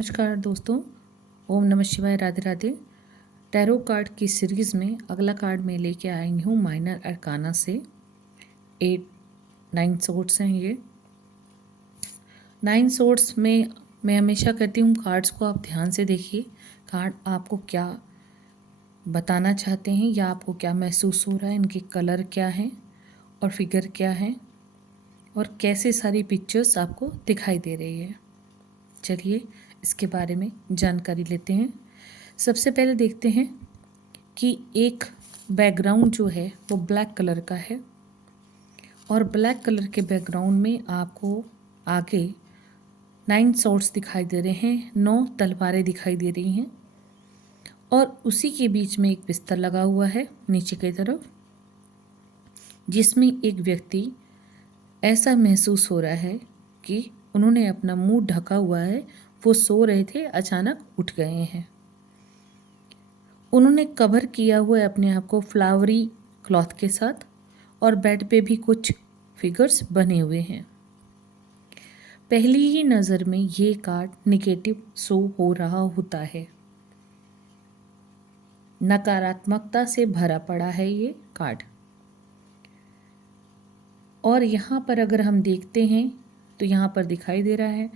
नमस्कार दोस्तों। ओम नमः शिवाय, राधे राधे। टैरो कार्ड की सीरीज़ में अगला कार्ड मैं लेके आई हूँ माइनर अरकाना से। 9 सोर्ड्स हैं ये। 9 सोर्ड्स में मैं हमेशा कहती हूँ कार्ड्स को आप ध्यान से देखिए। कार्ड आपको क्या बताना चाहते हैं या आपको क्या महसूस हो रहा है, इनके कलर क्या हैं और फिगर क्या है और कैसे सारी पिक्चर्स आपको दिखाई दे रही है। चलिए इसके बारे में जानकारी लेते हैं। सबसे पहले देखते हैं कि एक बैकग्राउंड जो है वो ब्लैक कलर का है और ब्लैक कलर के बैकग्राउंड में आपको आगे 9 सॉर्ड्स दिखाई दे रहे हैं, 9 तलवारें दिखाई दे रही हैं और उसी के बीच में एक बिस्तर लगा हुआ है नीचे की तरफ, जिसमें एक व्यक्ति ऐसा महसूस हो रहा है कि उन्होंने अपना मुंह ढका हुआ है। वो सो रहे थे, अचानक उठ गए हैं। उन्होंने कवर किया हुआ है अपने आप को फ्लावरी क्लॉथ के साथ और बेड पे भी कुछ फिगर्स बने हुए हैं। पहली ही नज़र में ये कार्ड नेगेटिव शो हो रहा होता है, नकारात्मकता से भरा पड़ा है ये कार्ड। और यहाँ पर अगर हम देखते हैं तो यहाँ पर दिखाई दे रहा है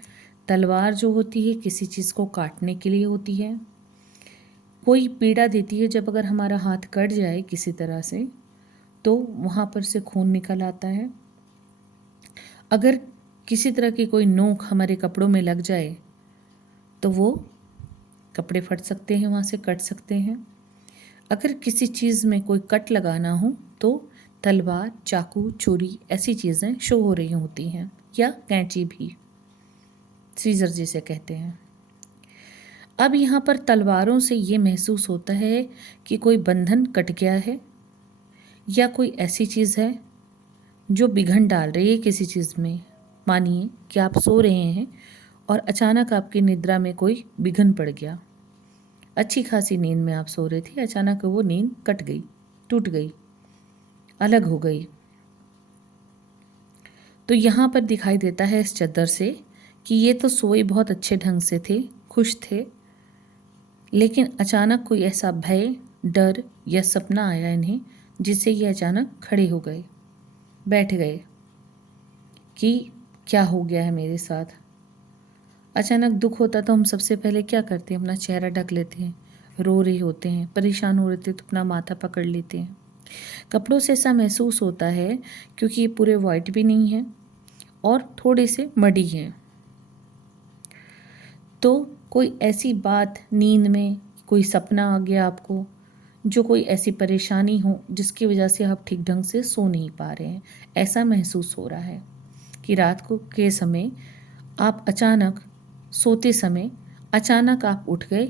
तलवार जो होती है किसी चीज़ को काटने के लिए होती है, कोई पीड़ा देती है। जब अगर हमारा हाथ कट जाए किसी तरह से तो वहाँ पर से खून निकल आता है। अगर किसी तरह की कोई नोक हमारे कपड़ों में लग जाए तो वो कपड़े फट सकते हैं, वहाँ से कट सकते हैं। अगर किसी चीज़ में कोई कट लगाना हो तो तलवार, चाकू, छुरी ऐसी चीज़ें शो हो रही होती हैं, या कैंची भी, सीजर जिसे कहते हैं। अब यहाँ पर तलवारों से ये महसूस होता है कि कोई बंधन कट गया है या कोई ऐसी चीज़ है जो बिघन डाल रही है किसी चीज़ में। मानिए कि आप सो रहे हैं और अचानक आपकी निद्रा में कोई बिघन पड़ गया। अच्छी खासी नींद में आप सो रहे थे, अचानक वो नींद कट गई, टूट गई, अलग हो गई। तो यहाँ पर दिखाई देता है इस चद्दर से कि ये तो सोए बहुत अच्छे ढंग से थे, खुश थे, लेकिन अचानक कोई ऐसा भय, डर या सपना आया इन्हें जिससे ये अचानक खड़े हो गए, बैठ गए कि क्या हो गया है मेरे साथ। अचानक दुख होता तो हम सबसे पहले क्या करते हैं, अपना चेहरा ढक लेते हैं, रो रहे होते हैं, परेशान हो रहे थे तो अपना माथा पकड़ लेते हैं। कपड़ों से ऐसा महसूस होता है क्योंकि ये पूरे वाइट भी नहीं हैं और थोड़े से मडी हैं। तो कोई ऐसी बात, नींद में कोई सपना आ गया आपको, जो कोई ऐसी परेशानी हो जिसकी वजह से आप ठीक ढंग से सो नहीं पा रहे हैं। ऐसा महसूस हो रहा है कि रात को के समय आप अचानक सोते समय अचानक आप उठ गए,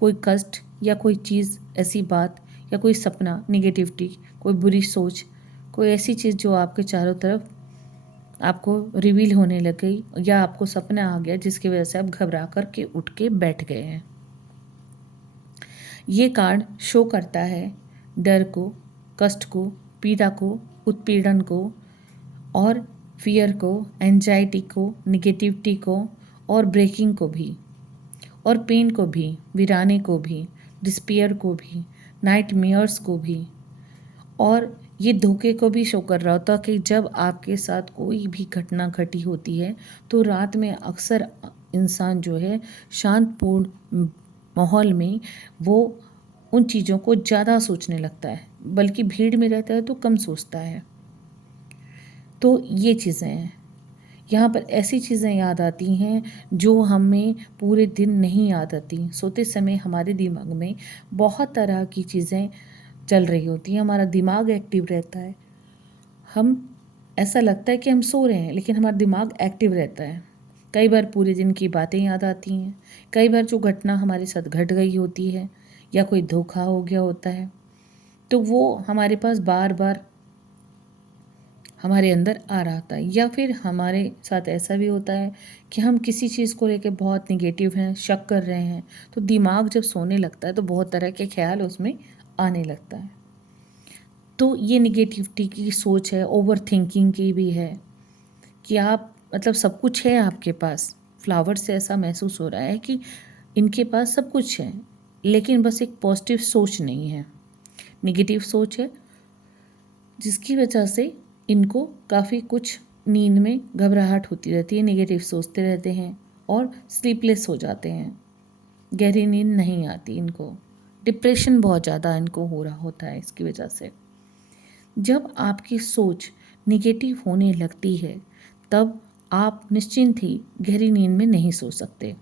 कोई कष्ट या कोई चीज़, ऐसी बात या कोई सपना, नेगेटिविटी, कोई बुरी सोच, कोई ऐसी चीज़ जो आपके चारों तरफ आपको रिवील होने लग गई या आपको सपना आ गया जिसकी वजह से आप घबरा कर के उठ के बैठ गए हैं। ये कार्ड शो करता है डर को, कष्ट को, पीड़ा को, उत्पीड़न को और फियर को, एंजाइटी को, निगेटिविटी को और ब्रेकिंग को भी, और पेन को भी, वीराने को भी, डिस्पेयर को भी, नाइटमेयर्स को भी। और ये धोखे को भी शो कर रहा होता कि जब आपके साथ कोई भी घटना घटी होती है तो रात में अक्सर इंसान जो है शांतपूर्ण माहौल में वो उन चीज़ों को ज़्यादा सोचने लगता है, बल्कि भीड़ में रहता है तो कम सोचता है। तो ये चीज़ें हैं, यहाँ पर ऐसी चीज़ें याद आती हैं जो हमें पूरे दिन नहीं याद आती। सोते समय हमारे दिमाग में बहुत तरह की चीज़ें चल रही होती हैं, हमारा दिमाग एक्टिव रहता है। हम ऐसा लगता है कि हम सो रहे हैं लेकिन हमारा दिमाग एक्टिव रहता है। कई बार पूरे दिन की बातें याद आती हैं, कई बार जो घटना हमारे साथ घट गई होती है या कोई धोखा हो गया होता है तो वो हमारे पास बार बार हमारे अंदर आ रहा था। या फिर हमारे साथ ऐसा भी होता है कि हम किसी चीज़ को लेकर बहुत निगेटिव हैं, शक कर रहे हैं, तो दिमाग जब सोने लगता है तो बहुत तरह के ख्याल उसमें आने लगता है। तो ये निगेटिविटी की सोच है, ओवर थिंकिंग की भी है कि आप मतलब सब कुछ है आपके पास, फ्लावर से ऐसा महसूस हो रहा है कि इनके पास सब कुछ है, लेकिन बस एक पॉजिटिव सोच नहीं है, निगेटिव सोच है, जिसकी वजह से इनको काफ़ी कुछ नींद में घबराहट होती रहती है, नेगेटिव सोचते रहते हैं और स्लीपलेस हो जाते हैं, गहरी नींद नहीं आती इनको, डिप्रेशन बहुत ज़्यादा इनको हो रहा होता है इसकी वजह से। जब आपकी सोच निगेटिव होने लगती है तब आप निश्चिंत ही गहरी नींद में नहीं सो सकते।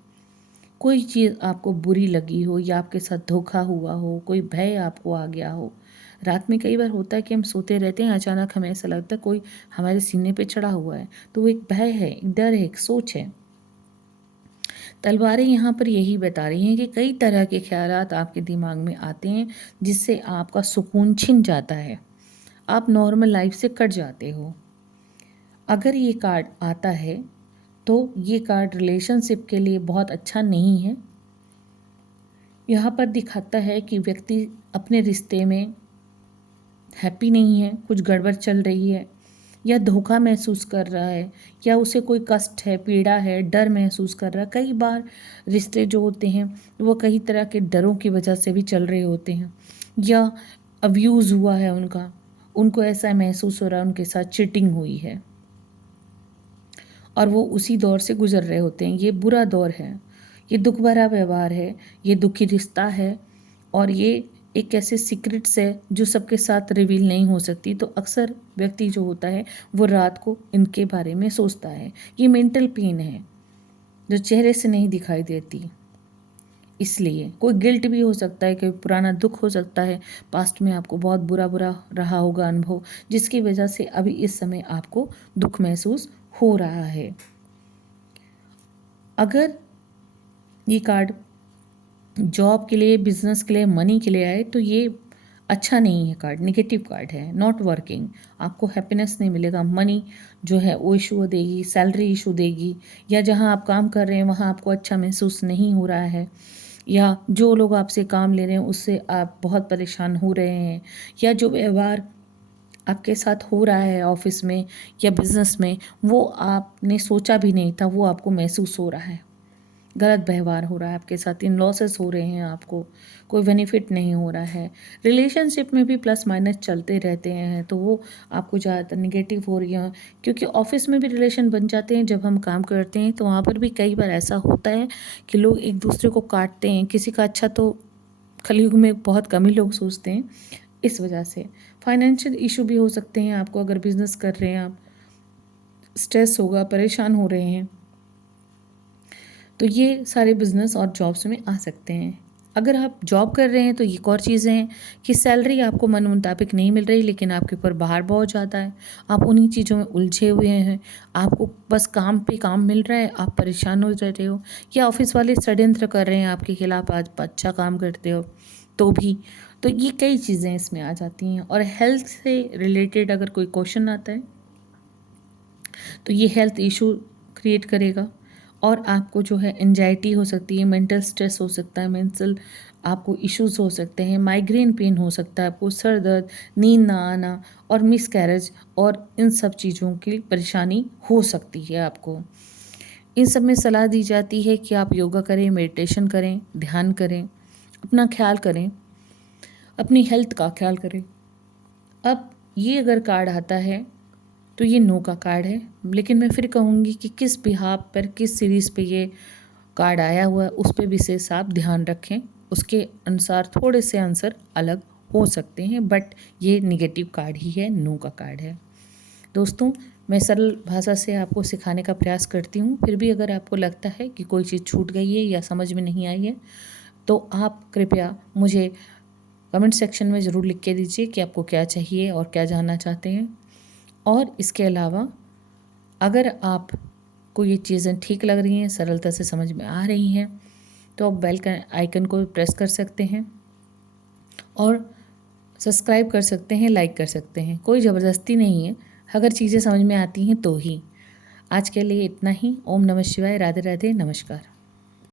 कोई चीज़ आपको बुरी लगी हो या आपके साथ धोखा हुआ हो, कोई भय आपको आ गया हो। रात में कई बार होता है कि हम सोते रहते हैं, अचानक हमें ऐसा लगता है कोई हमारे सीने पे चढ़ा हुआ है, तो वो एक भय है, एक डर है, एक सोच है। तलवारें यहाँ पर यही बता रही हैं कि कई तरह के ख्यालात आपके दिमाग में आते हैं जिससे आपका सुकून छिन जाता है, आप नॉर्मल लाइफ से कट जाते हो। अगर ये कार्ड आता है तो ये कार्ड रिलेशनशिप के लिए बहुत अच्छा नहीं है। यहाँ पर दिखाता है कि व्यक्ति अपने रिश्ते में हैप्पी नहीं है, कुछ गड़बड़ चल रही है या धोखा महसूस कर रहा है या उसे कोई कष्ट है, पीड़ा है, डर महसूस कर रहा है। कई बार रिश्ते जो होते हैं वो कई तरह के डरों की वजह से भी चल रहे होते हैं या अब्यूज़ हुआ है उनका, उनको ऐसा महसूस हो रहा है उनके साथ चीटिंग हुई है और वो उसी दौर से गुजर रहे होते हैं। ये बुरा दौर है, ये दुख भरा व्यवहार है, ये दुखी रिश्ता है और ये एक ऐसे सीक्रेट्स है जो सबके साथ रिवील नहीं हो सकती। तो अक्सर व्यक्ति जो होता है वो रात को इनके बारे में सोचता है। ये मेंटल पेन है जो चेहरे से नहीं दिखाई देती, इसलिए कोई गिल्ट भी हो सकता है, कोई पुराना दुख हो सकता है, पास्ट में आपको बहुत बुरा बुरा रहा होगा अनुभव, जिसकी वजह से अभी इस समय आपको दुख महसूस हो रहा है। अगर ये कार्ड जॉब के लिए, बिजनेस के लिए, मनी के लिए आए तो ये अच्छा नहीं है कार्ड, नेगेटिव कार्ड है, नॉट वर्किंग। आपको हैप्पीनेस नहीं मिलेगा, मनी जो है वो इशू देगी, सैलरी इशू देगी, या जहाँ आप काम कर रहे हैं वहाँ आपको अच्छा महसूस नहीं हो रहा है, या जो लोग आपसे काम ले रहे हैं उससे आप बहुत परेशान हो रहे हैं, या जो व्यवहार आपके साथ हो रहा है ऑफिस में या बिजनेस में वो आपने सोचा भी नहीं था, वो आपको महसूस हो रहा है, गलत व्यवहार हो रहा है आपके साथ, इन लॉसेस हो रहे हैं, आपको कोई बेनिफिट नहीं हो रहा है। रिलेशनशिप में भी प्लस माइनस चलते रहते हैं, तो वो आपको ज़्यादातर निगेटिव हो रही है, क्योंकि ऑफिस में भी रिलेशन बन जाते हैं जब हम काम करते हैं, तो वहाँ पर भी कई बार ऐसा होता है कि लोग एक दूसरे को काटते हैं। किसी का अच्छा तो कलयुग में बहुत कम ही लोग सोचते हैं। इस वजह से फाइनेंशियल इशू भी हो सकते हैं आपको, अगर बिजनेस कर रहे हैं आप, स्ट्रेस होगा, परेशान हो रहे हैं, तो ये सारे बिजनेस और जॉब्स में आ सकते हैं। अगर आप जॉब कर रहे हैं तो एक और चीज़ें हैं कि सैलरी आपको मन मुताबिक नहीं मिल रही, लेकिन आपके ऊपर भार बहुत ज़्यादा है, आप उन्हीं चीज़ों में उलझे हुए हैं, आपको बस काम पे काम मिल रहा है, आप परेशान हो रहे हो, या ऑफिस वाले षड्यंत्र कर रहे हैं आपके खिलाफ, आज अच्छा काम करते हो तो भी, तो ये कई चीज़ें इसमें आ जाती हैं। और हेल्थ से रिलेटेड अगर कोई क्वेश्चन आता है तो ये हेल्थ इशू क्रिएट करेगा और आपको जो है एंजाइटी हो सकती है, मेंटल स्ट्रेस हो सकता है, मेंटल आपको इश्यूज हो सकते हैं, माइग्रेन पेन हो सकता है, आपको सर दर्द, नींद ना आना और मिसकैरेज और इन सब चीज़ों की परेशानी हो सकती है आपको। इन सब में सलाह दी जाती है कि आप योगा करें, मेडिटेशन करें, ध्यान करें, अपना ख्याल करें, अपनी हेल्थ का ख्याल करें। अब ये अगर कार्ड आता है तो ये नो का कार्ड है, लेकिन मैं फिर कहूँगी कि किस बिहाफ पर, किस सीरीज़ पे ये कार्ड आया हुआ है उस पर विशेष आप ध्यान रखें, उसके अनुसार थोड़े से आंसर अलग हो सकते हैं, बट ये निगेटिव कार्ड ही है, नो का कार्ड है। दोस्तों, मैं सरल भाषा से आपको सिखाने का प्रयास करती हूँ, फिर भी अगर आपको लगता है कि कोई चीज़ छूट गई है या समझ में नहीं आई है तो आप कृपया मुझे कमेंट सेक्शन में ज़रूर लिख के दीजिए कि आपको क्या चाहिए और क्या जानना चाहते हैं। और इसके अलावा अगर आपको ये चीज़ें ठीक लग रही हैं, सरलता से समझ में आ रही हैं, तो आप बेल का आइकन को प्रेस कर सकते हैं और सब्सक्राइब कर सकते हैं, लाइक कर सकते हैं। कोई ज़बरदस्ती नहीं है, अगर चीज़ें समझ में आती हैं तो ही। आज के लिए इतना ही। ओम नमः शिवाय, राधे राधे, नमस्कार।